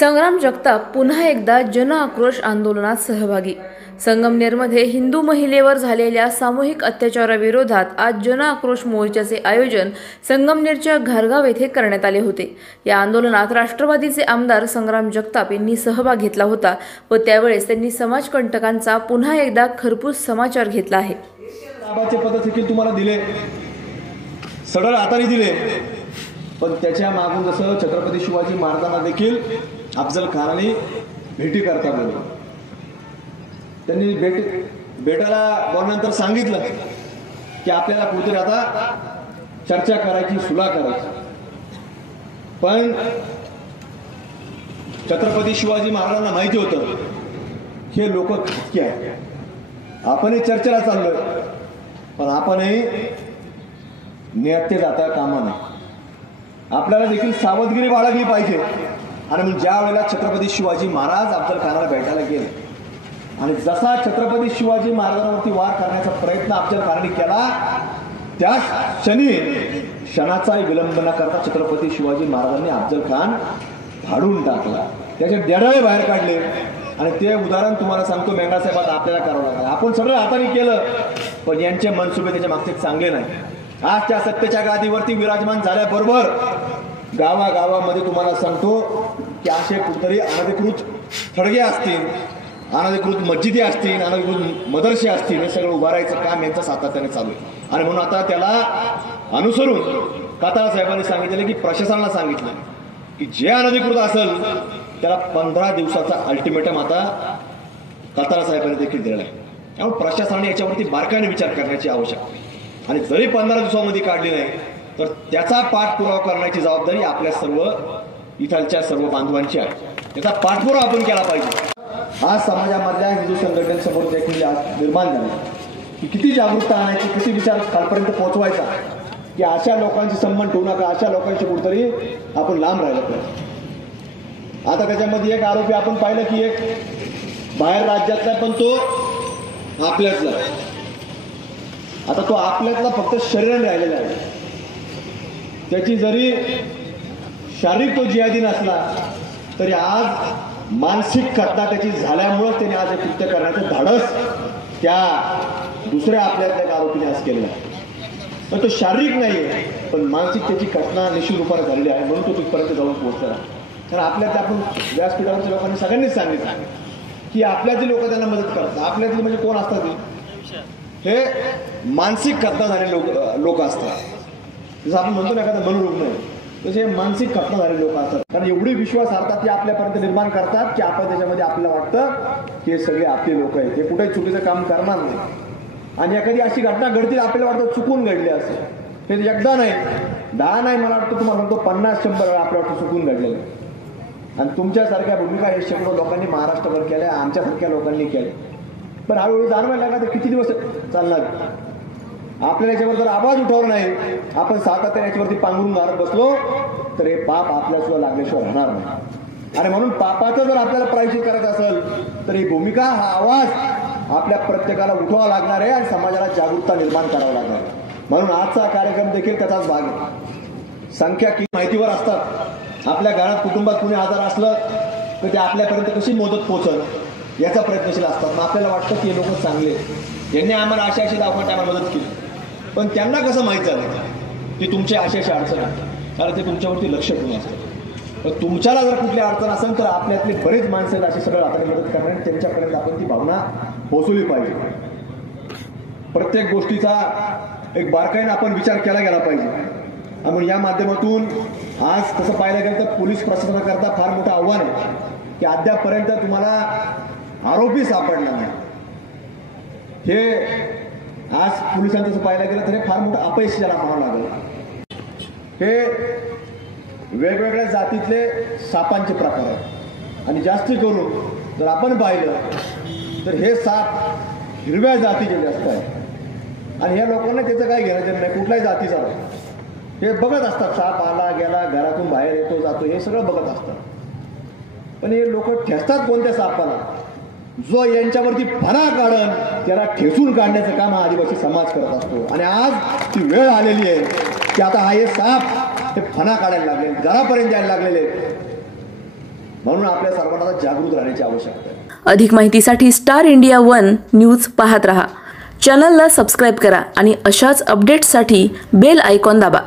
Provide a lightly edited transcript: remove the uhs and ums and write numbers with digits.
संग्राम जगताप पुन्हा एकदा जन आक्रोश आंदोलनात सहभागी। संगमनेरमध्ये हिंदू महिलेवर झालेल्या सामूहिक अत्याचाराविरोधात आज जन आक्रोश मोर्चाचे आयोजन संगमनेरच्या घारगाव येथे करण्यात आले होते। या आंदोलनात राष्ट्रवादीचे आमदार संग्राम जगताप यांनी सहभाग घेतला होता व त्यावेळेस त्यांनी समाजकंटकांचा पुन्हा एकदा खरपूस समाचार घेतला आहे। लाभाचे पद देखील तुम्हाला दिले, सडळ हाताने दिले, पण त्याच्या मागून जसं छत्रपती शिवाजी महाराजांना देखील अफजल खानाने भेटी करता बोलवलं। त्यांनी भेटायला बोलल्यानंतर सांगितलं की आपल्याला कुठेतरी आता चर्चा करायची, सुला करायची, पण छत्रपती शिवाजी महाराजांना माहिती होतं हे लोक किती आहेत। आपणही चर्चेला चाललोय, पण आपणही नेते जाता कामा नाही। आपल्याला देखील सावधगिरी बाळगली पाहिजे। आणि मग ज्या वेळेला छत्रपती शिवाजी महाराज अफजल खानाला भेटायला गेले आणि जसा छत्रपती शिवाजी महाराजांवरती वार करण्याचा प्रयत्न अफजल खानाने केला, त्या क्षणाचाही विलंब न करता छत्रपती शिवाजी महाराजांनी अफजल खान फाडून टाकला, त्याचे डेडाळे बाहेर काढले। आणि ते उदाहरण तुम्हाला सांगतो, मेंढा साहेबात आपल्याला करावं लागलं। आपण सगळं हाताने केलं, पण यांचे मनसुबे त्याच्या मागचे चांगले नाही। आज त्या सत्तेच्या गादीवरती विराजमान झाल्याबरोबर गावागावामध्ये तुम्हाला सांगतो की असे कुठेतरी अनधिकृत थडगे असतील, अनधिकृत मस्जिदी असतील, अनधिकृत मदरसे असतील, हे सगळं उभारायचं काम यांचं सातत्याने चालू आहे। आणि म्हणून आता त्याला अनुसरून काताळ साहेबांनी सांगितलेलं की प्रशासनाला सांगितलं की जे अनधिकृत असेल त्याला 15 दिवसाचा अल्टिमेटम आता काताळ साहेबांनी देखील दिलेला आहे। त्यामुळे प्रशासनाने याच्यावरती बारकाईने विचार करण्याची आवश्यकता आहे। आणि जरी 15 दिवसामध्ये काढली नाही तर त्याचा पाठपुरावा करण्याची जबाबदारी आपल्या सर्व इथलच्या सर्व बांधवांची आहे। त्याचा पाठपुरावा आपण केला पाहिजे। आज समाजामधल्या हिंदू संघटनेसमोर देखील आज निर्माण झाली की किती जागरूकता आणायची, किती विचार कालपर्यंत पोहोचवायचा की अशा लोकांची संबंध ठेवू नका, अशा लोकांची कुठेतरी आपण लांब राहिलं पाहिजे। आता त्याच्यामध्ये एक आरोपी आपण पाहिलं की एक बाहेर राज्यातला, पण तो आपल्यातला। आता तो आपल्यातला फक्त शरीराने राहिलेला आहे, त्याची जरी शारीरिक तो जिहादी नसला तरी आज मानसिक घटना त्याची झाल्यामुळे त्याने आज कृत्य करण्याचं धाडस त्या दुसऱ्या आपल्यातल्या आरोपीने आज केलेलं आहे। पण तो शारीरिक नाही आहे, पण मानसिक त्याची घटना निश्चित रूपाने झालेली आहे, म्हणून तो तिथपर्यंत जाऊन पोहोचला। कारण आपल्यातल्या आपण व्यासपीठावरच्या लोकांनी सगळ्यांनीच सांगितलं की आपल्यातली लोक त्यांना मदत करतात। आपल्यातली म्हणजे कोण असतात? हे मानसिक घटना झालेले लोक असतात। जसं आपण म्हणतो ना एखादा मनोरुग्ण आहे, तसे मानसिक घटना झालेले लोक असतात। कारण एवढी विश्वासार्हता ती आपल्यापर्यंत निर्माण करतात की आपण त्याच्यामध्ये आपल्याला वाटतं की हे सगळे आपले लोक आहेत, हे कुठेही चुकीचं काम करणार नाही। आणि एखादी अशी घटना घडतील आपल्याला वाटतं चुकून घडली असेल, हे एकदा नाही 10 नाही, मला वाटतं तुम्हाला म्हणतो 50-100 वेळा आपल्या वाटतं चुकून घडलेलं आहे। आणि तुमच्यासारख्या भूमिका हे शेकडो लोकांनी महाराष्ट्रभर केल्या, आमच्यासारख्या लोकांनी केल्या। पण हळूहळू जाणवायला लागला तर किती दिवस चालणार? आपल्याला याच्यावर जर आवाज उठवला नाही, आपण सातत्याने याच्यावरती पांघरून मारत बसलो तर हे पाप आपल्याला सुद्धा लागल्याशिवाय राहणार नाही। आणि म्हणून पापाचं जर आपल्याला प्रायश्चित करायचं असेल तर ही भूमिका, हा आवाज आपल्या प्रत्येकाला उठवावा लागणार आहे आणि समाजाला जागरूकता निर्माण करावं लागणार आहे। म्हणून आजचा कार्यक्रम देखील त्याचाच भाग आहे। संख्या किती माहितीवर असतात, आपल्या घरात कुटुंबात कुणी आजार असलं तर ते आपल्यापर्यंत कशी मदत पोहोचल याचा प्रयत्नशील असतात। मग आपल्याला वाटतं की हे लोक चांगले, यांनी आम्हाला अशी दवाखान्यात आम्हाला मदत केली, पण त्यांना कसं माहीत झालं की तुमची अशी अडचण आहे? कारण ते तुमच्यावरती लक्ष ठेवून असतात। पण तुमच्याला जर कुठली अडचण असेल तर आपल्यातले बरेच माणसं अशी सगळं हाताने मदत करणार, त्यांच्यापर्यंत आपण ती भावना पोहोचवली पाहिजे। प्रत्येक गोष्टीचा एक बारकाईने आपण विचार केला गेला पाहिजे। आणि या माध्यमातून आज तसं पाहायला गेलं तर पोलीस प्रशासनाकरता फार मोठं आव्हान आहे की अद्यापपर्यंत तुम्हाला आरोपी सापडला नाही। हे आज पोलिसांचं पाहायला गेलं तर हे फार मोठं अपयश ज्याला म्हणावं लागेल। हे वेगवेगळ्या जातीतले सापांचे प्रकार आहेत आणि जास्ती करून जर आपण पाहिलं तर हे साप हिरव्या जातीचे जास्त आहेत। आणि ह्या लोकांना त्याचं काही घेणं नाही, कुठल्याही जातीचा हे बघत असतात। साप आला गेला, घरातून बाहेर येतो जातो, हे सगळं बघत असतात। पण हे लोक ठेचतात कोणत्या सापाला? जो यांच्यावरती फणा काढन त्याला ठेचून काढण्याचं काम हा आदिवासी समाज करत असतो। आणि आज ती वेळ आलेली आहे की आता हा हे साप हे फणा काढायला लागले, घरापर्यंत यायला लागलेले। म्हणून आपल्या सर्वांना जागृत राहण्याची आवश्यकता आहे. अधिक माहितीसाठी स्टार इंडिया 1 न्यूज पाहत रहा. चॅनलला सबस्क्राईब करा आणि अशाच अपडेट्ससाठी बेल आयकॉन दाबा.